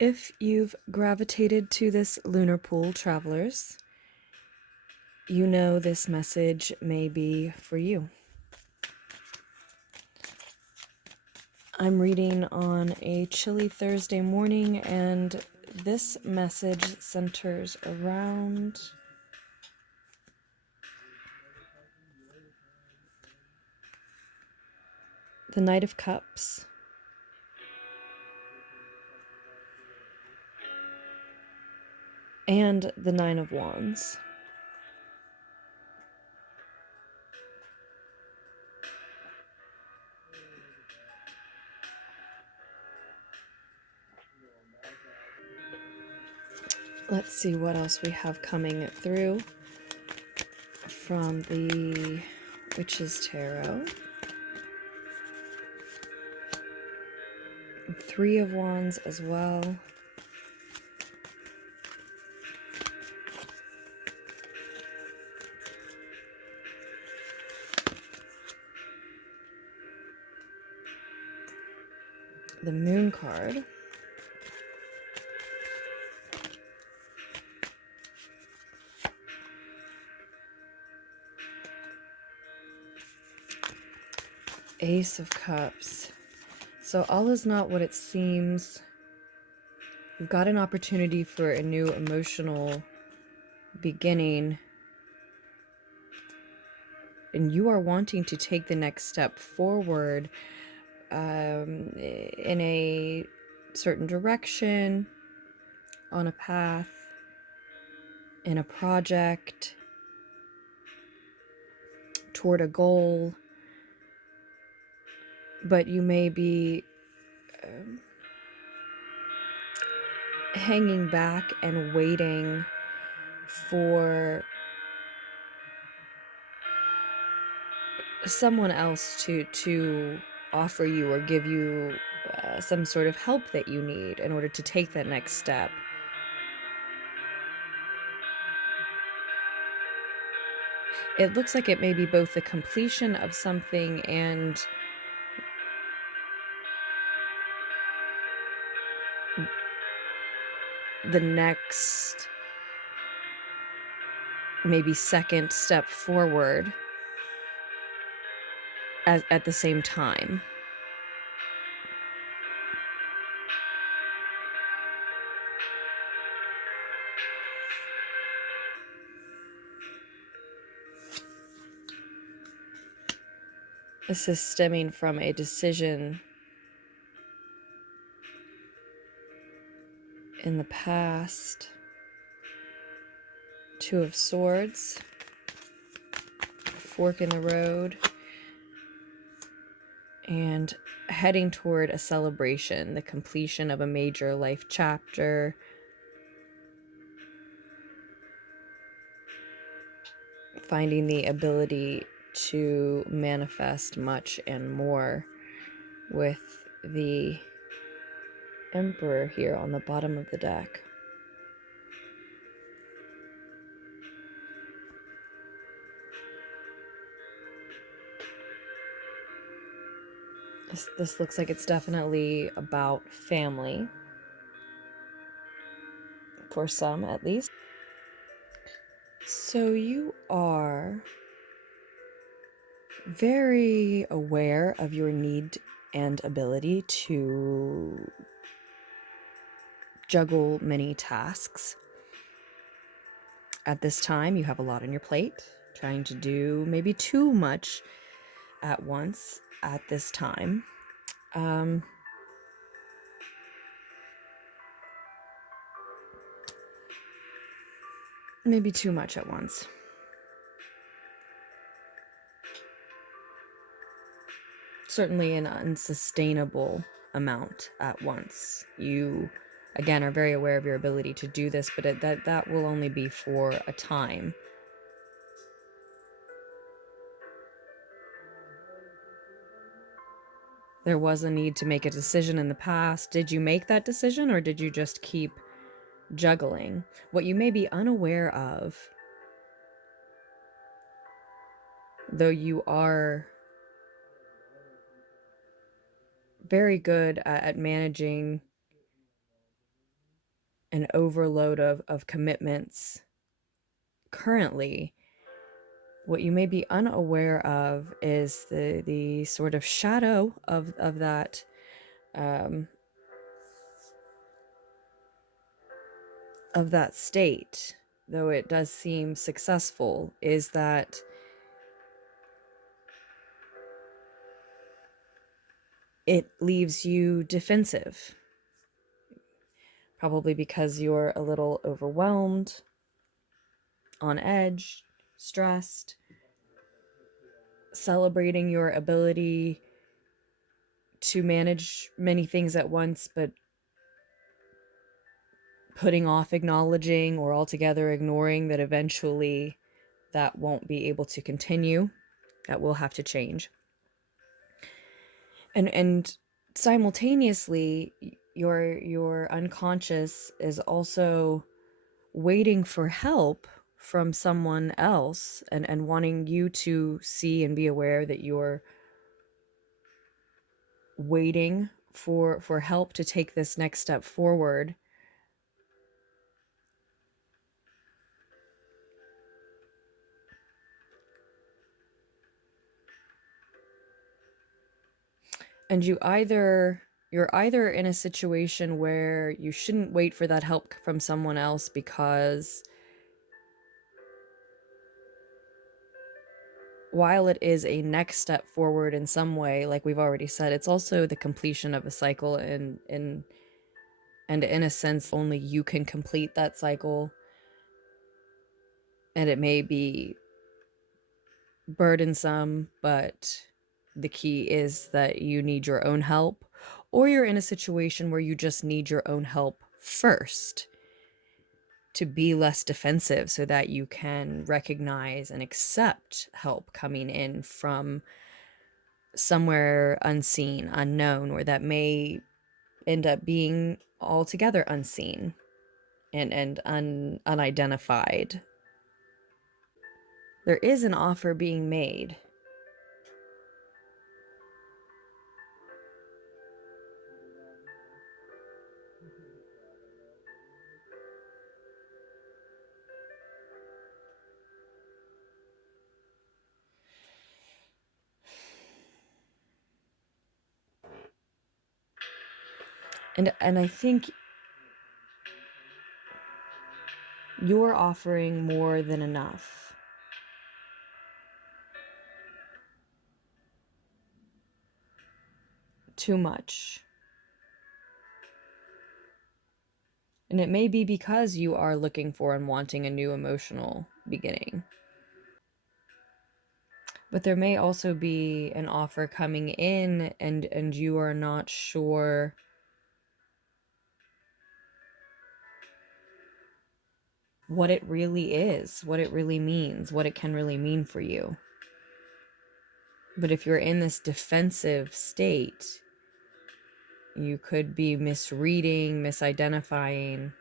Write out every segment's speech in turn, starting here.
If you've gravitated to this lunar pool, travelers, you know this message may be for you. I'm reading on a chilly Thursday morning, and this message centers around the Knight of Cups and the Nine of Wands. Let's see what else we have coming through from the Witch's Tarot. Three of Wands as well. The Moon card. Ace of Cups. So all is not what it seems. You've got an opportunity for a new emotional beginning, and you are wanting to take the next step forward in a certain direction, on a path, in a project, toward a goal. But you may be hanging back and waiting for someone else to offer you or give you some sort of help that you need in order to take that next step. It looks like it may be both the completion of something and the next, maybe second step forward at the same time. This is stemming from a decision in the past. Two of Swords, fork in the road, and heading toward a celebration, the completion of a major life chapter, finding the ability to manifest much and more, with the Emperor here on the bottom of the deck. This looks like it's definitely about family, for some at least. So you are very aware of your need and ability to juggle many tasks. At this time, you have a lot on your plate, trying to do maybe too much at once at this time. Maybe too much at once. Certainly an unsustainable amount at once. You, again, are very aware of your ability to do this, but that will only be for a time. There was a need to make a decision in the past. Did you make that decision, or did you just keep juggling? What you may be unaware of, though you are very good at managing an overload of commitments currently, what you may be unaware of is the sort of shadow of that of that state, though it does seem successful, is that it leaves you defensive. Probably because you're a little overwhelmed, on edge, stressed, celebrating your ability to manage many things at once, but putting off acknowledging or altogether ignoring that eventually that won't be able to continue. That will have to change. And simultaneously, your unconscious is also waiting for help from someone else, and wanting you to see and be aware that you're waiting for help to take this next step forward. And you're either in a situation where you shouldn't wait for that help from someone else, because while it is a next step forward in some way, like we've already said, it's also the completion of a cycle, and in a sense only you can complete that cycle. And it may be burdensome, but the key is that you need your own help, or you're in a situation where you just need your own help first to be less defensive, so that you can recognize and accept help coming in from somewhere unseen, unknown, or that may end up being altogether unseen and unidentified. There is an offer being made. And I think you're offering more than enough. Too much. And it may be because you are looking for and wanting a new emotional beginning. But there may also be an offer coming in, and you are not sure what it really is, what it really means, what it can really mean for you. But if you're in this defensive state, you could be misreading, misidentifying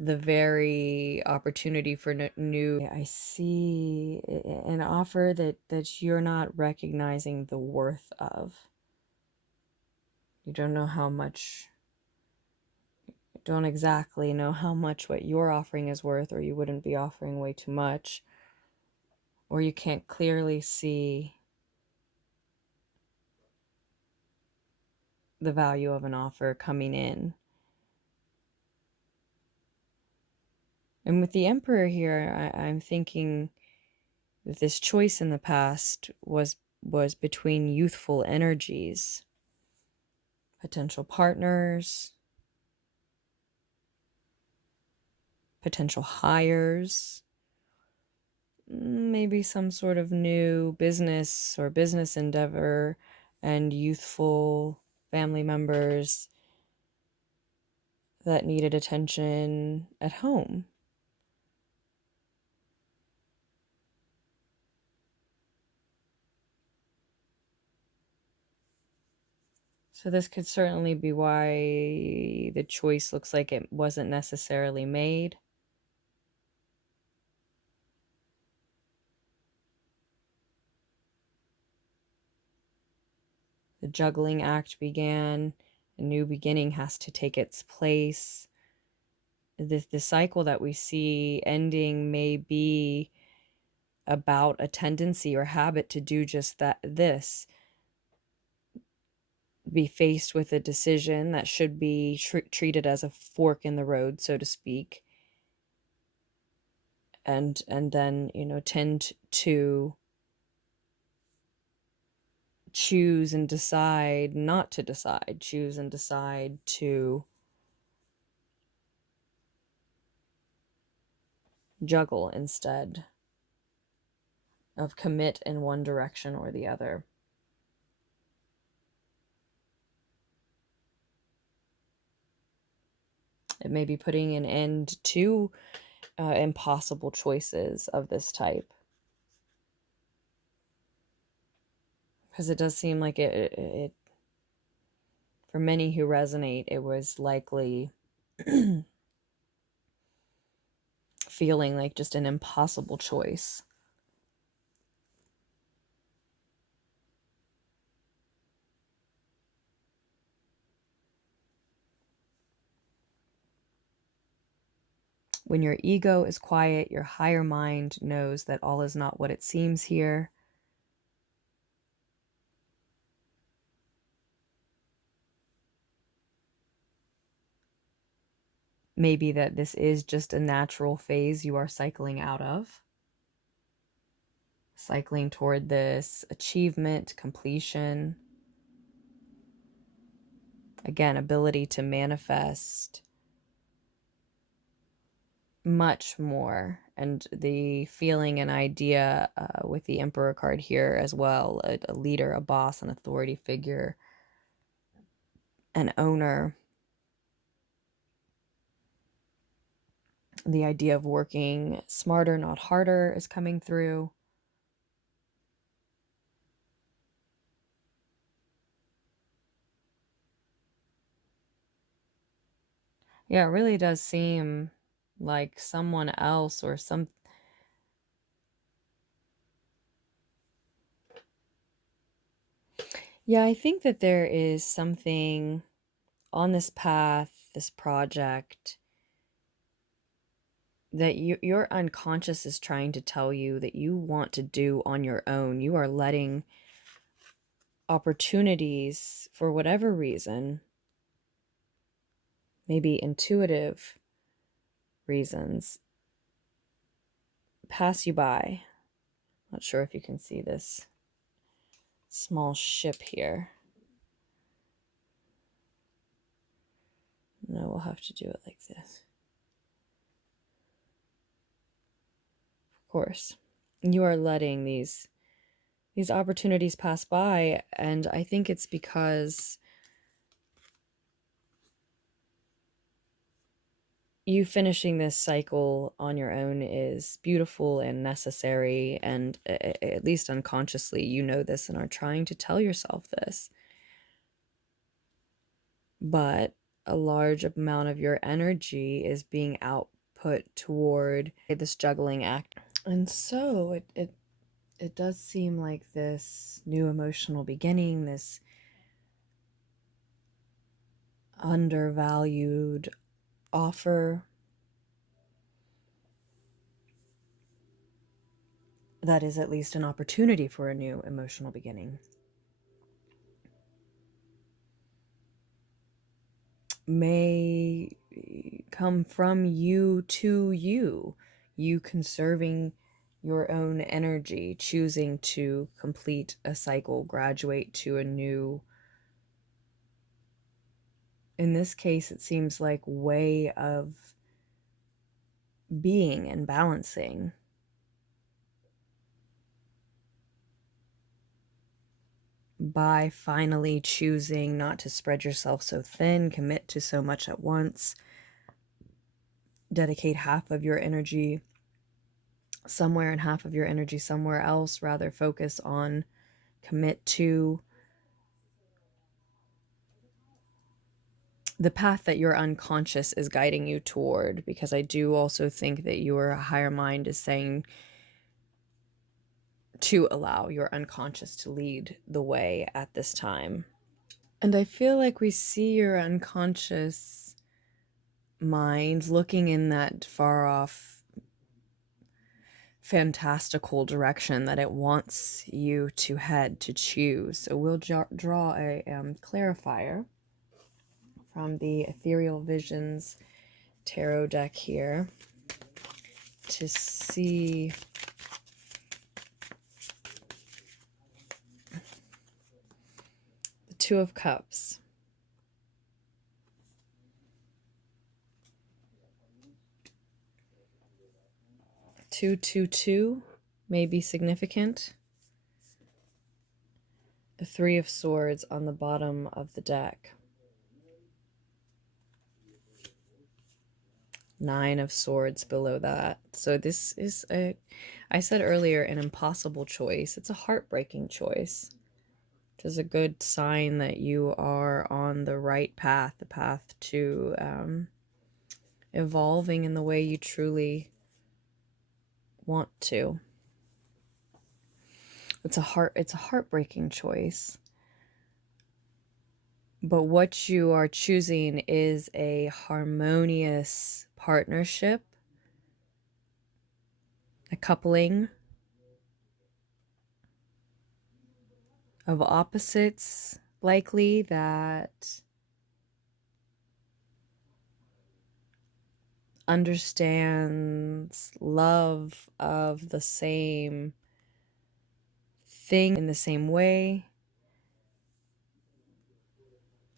the very opportunity for new. I see an offer that you're not recognizing the worth of. You don't know how much, don't exactly know how much what you're offering is worth, or you wouldn't be offering way too much, or you can't clearly see the value of an offer coming in. And with the Emperor here, I'm thinking that this choice in the past was between youthful energies, potential partners, potential hires, maybe some sort of new business or business endeavor, and youthful family members that needed attention at home. So this could certainly be why the choice looks like it wasn't necessarily made. The juggling act began, new beginning has to take its place. The cycle that we see ending may be about a tendency or habit to do just this, be faced with a decision that should be treated as a fork in the road, so to speak, and then, you know, tend to choose and decide not to decide, choose and decide to juggle instead of commit in one direction or the other. It may be putting an end to impossible choices of this type. Because it does seem like it, for many who resonate, it was likely feeling like just an impossible choice. When your ego is quiet, your higher mind knows that all is not what it seems here. Maybe that this is just a natural phase you are cycling out of. Cycling toward this achievement, completion. Again, ability to manifest much more. And the feeling and idea with the Emperor card here as well, a leader, a boss, an authority figure, an owner. The idea of working smarter, not harder, is coming through. Yeah, it really does seem like someone else or some... Yeah, I think that there is something on this path, this project, that your unconscious is trying to tell you that you want to do on your own. You are letting opportunities, for whatever reason, maybe intuitive reasons, pass you by. Not sure if you can see this small ship here. No, we'll have to do it like this. Of course. You are letting these opportunities pass by, and I think it's because you finishing this cycle on your own is beautiful and necessary, and at least unconsciously you know this and are trying to tell yourself this. But a large amount of your energy is being output toward this juggling act. And so it does seem like this new emotional beginning, this undervalued offer that is at least an opportunity for a new emotional beginning, may come from you to you, you conserving your own energy, choosing to complete a cycle, graduate to a new, in this case, it seems like, way of being and balancing. By finally choosing not to spread yourself so thin, commit to so much at once, dedicate half of your energy somewhere and half of your energy somewhere else, rather focus on, commit to the path that your unconscious is guiding you toward. Because I do also think that your higher mind is saying to allow your unconscious to lead the way at this time. And I feel like we see your unconscious mind looking in that far off fantastical direction that it wants you to head, to choose. So we'll draw a clarifier from the Ethereal Visions tarot deck here to see the Two of Cups. 222 may be significant. The Three of Swords on the bottom of the deck. 9 of Swords below that. So this is I said earlier, an impossible choice. It's a heartbreaking choice. It is a good sign that you are on the right path, the path to evolving in the way you truly want to. It's a heartbreaking choice. But what you are choosing is a harmonious partnership, a coupling of opposites, likely, that understands love of the same thing in the same way,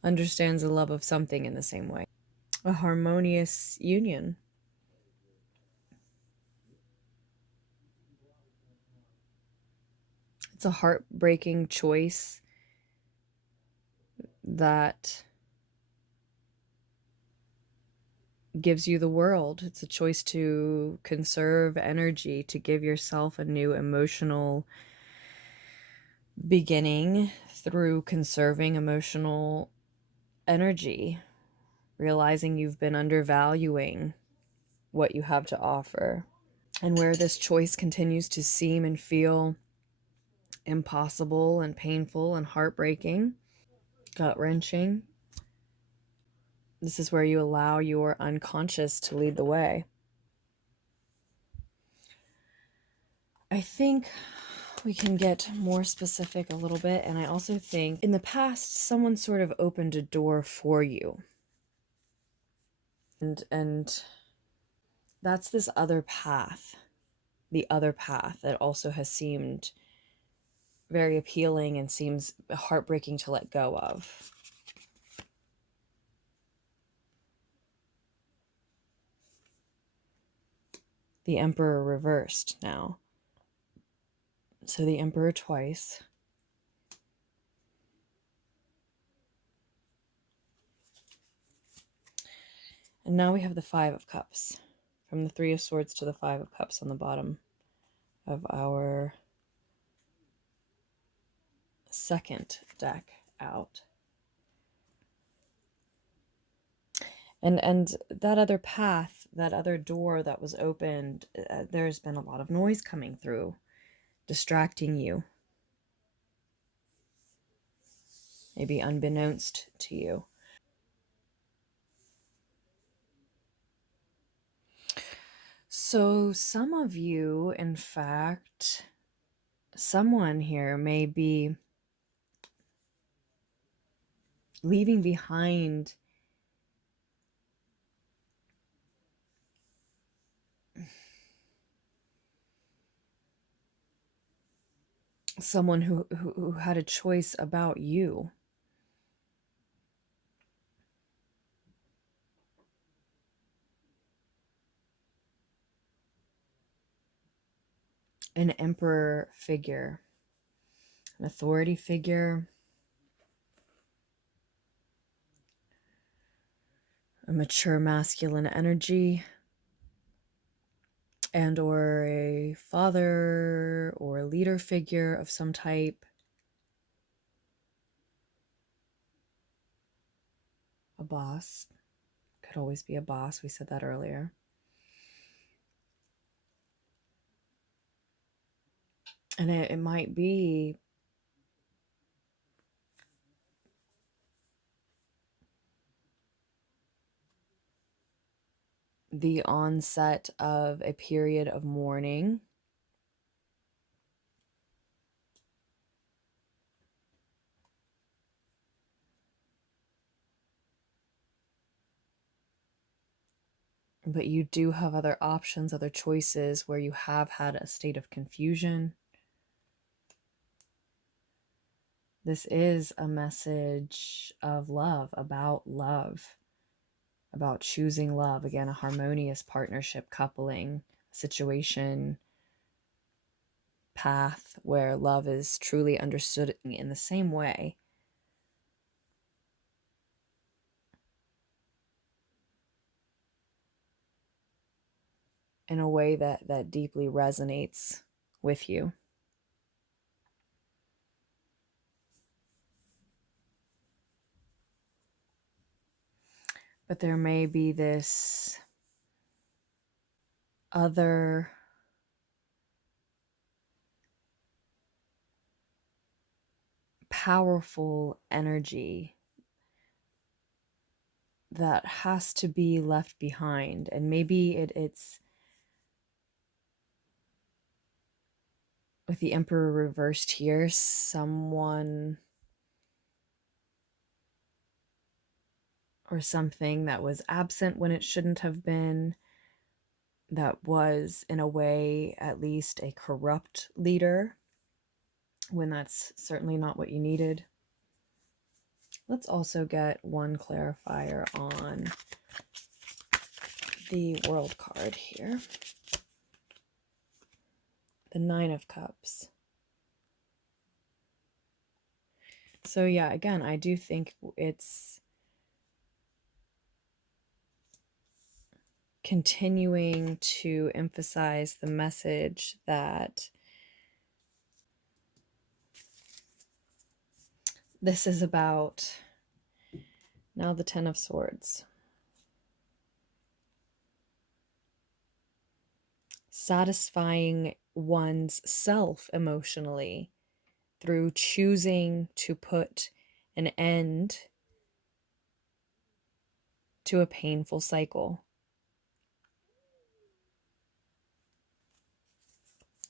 understands the love of something in the same way. A harmonious union. It's a heartbreaking choice that gives you the world. It's a choice to conserve energy, to give yourself a new emotional beginning through conserving emotional energy, realizing you've been undervaluing what you have to offer. And where this choice continues to seem and feel impossible and painful and heartbreaking, gut-wrenching, this is where you allow your unconscious to lead the way. I think we can get more specific a little bit, and I also think in the past someone sort of opened a door for you. And that's this other path, the other path that also has seemed very appealing and seems heartbreaking to let go of. The Emperor reversed now. So the Emperor twice. And now we have the Five of Cups. From the Three of Swords to the Five of Cups on the bottom of our second deck out. And that other path, that other door that was opened, there's been a lot of noise coming through, distracting you. Maybe unbeknownst to you. So some of you, in fact, someone here may be leaving behind someone who had a choice about you. An emperor figure, an authority figure, a mature masculine energy, and or a father or a leader figure of some type. A boss. Could always be a boss. We said that earlier. And it might be the onset of a period of mourning. But you do have other options, other choices where you have had a state of confusion. This is a message of love, about choosing love. Again, a harmonious partnership, coupling, situation, path where love is truly understood in the same way. In a way that deeply resonates with you. But there may be this other powerful energy that has to be left behind. And maybe it's with the Emperor reversed here, someone or something that was absent when it shouldn't have been, that was in a way at least a corrupt leader when that's certainly not what you needed. Let's also get one clarifier on the World card here. The Nine of Cups. So yeah, again, I do think it's continuing to emphasize the message that this is about, now the Ten of Swords, satisfying one's self emotionally through choosing to put an end to a painful cycle.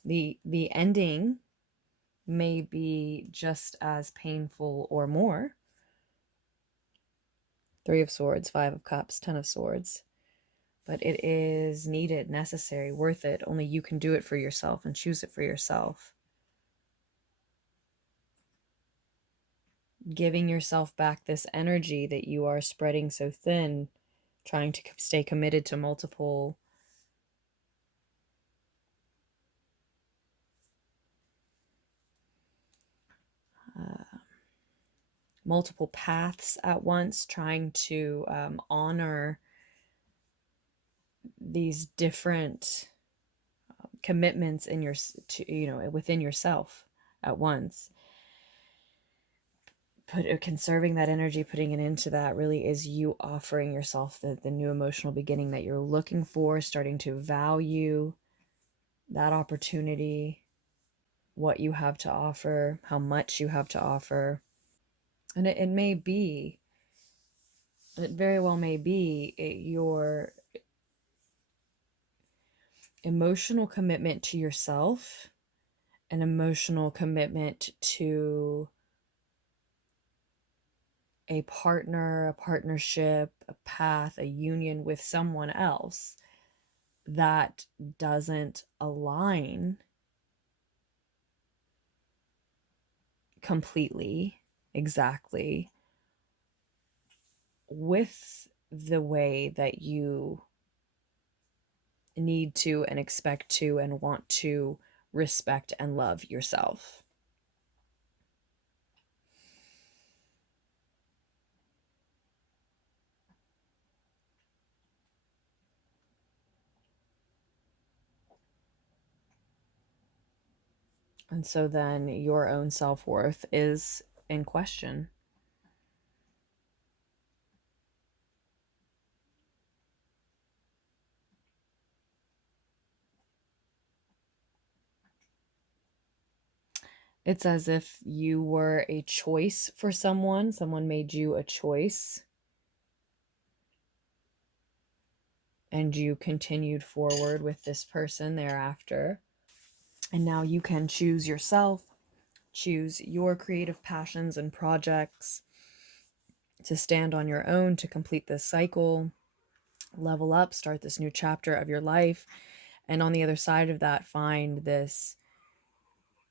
The ending may be just as painful or more. Three of Swords, Five of Cups, Ten of Swords. But it is needed, necessary, worth it. Only you can do it for yourself and choose it for yourself. Giving yourself back this energy that you are spreading so thin, trying to stay committed to multiple multiple paths at once, trying to honor these different commitments in your, within yourself at once. Conserving that energy, putting it into that, really is you offering yourself the new emotional beginning that you're looking for, starting to value that opportunity, what you have to offer, how much you have to offer. And it may be, it very well may be, your emotional commitment to yourself, an emotional commitment to a partner, a partnership, a path, a union with someone else that doesn't align completely, exactly with the way that you need to and expect to and want to respect and love yourself. And so then your own self-worth is in question. It's as if you were a choice for someone. Someone made you a choice. and you continued forward with this person thereafter. And now you can choose yourself, choose your creative passions and projects, to stand on your own, to complete this cycle, level up, start this new chapter of your life. And on the other side of that, find this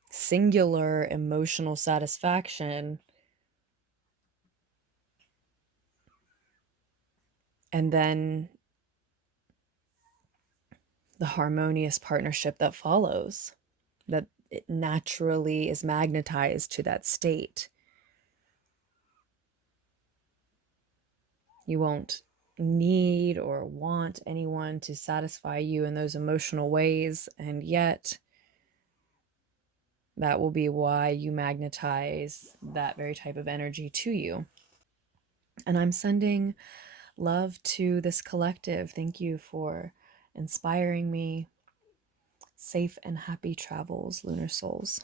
singular emotional satisfaction. And then the harmonious partnership that follows, that it naturally is magnetized to that state. You won't need or want anyone to satisfy you in those emotional ways, and yet that will be why you magnetize that very type of energy to you. And I'm sending love to this collective. Thank you for inspiring me. Safe and happy travels, Lunar Souls.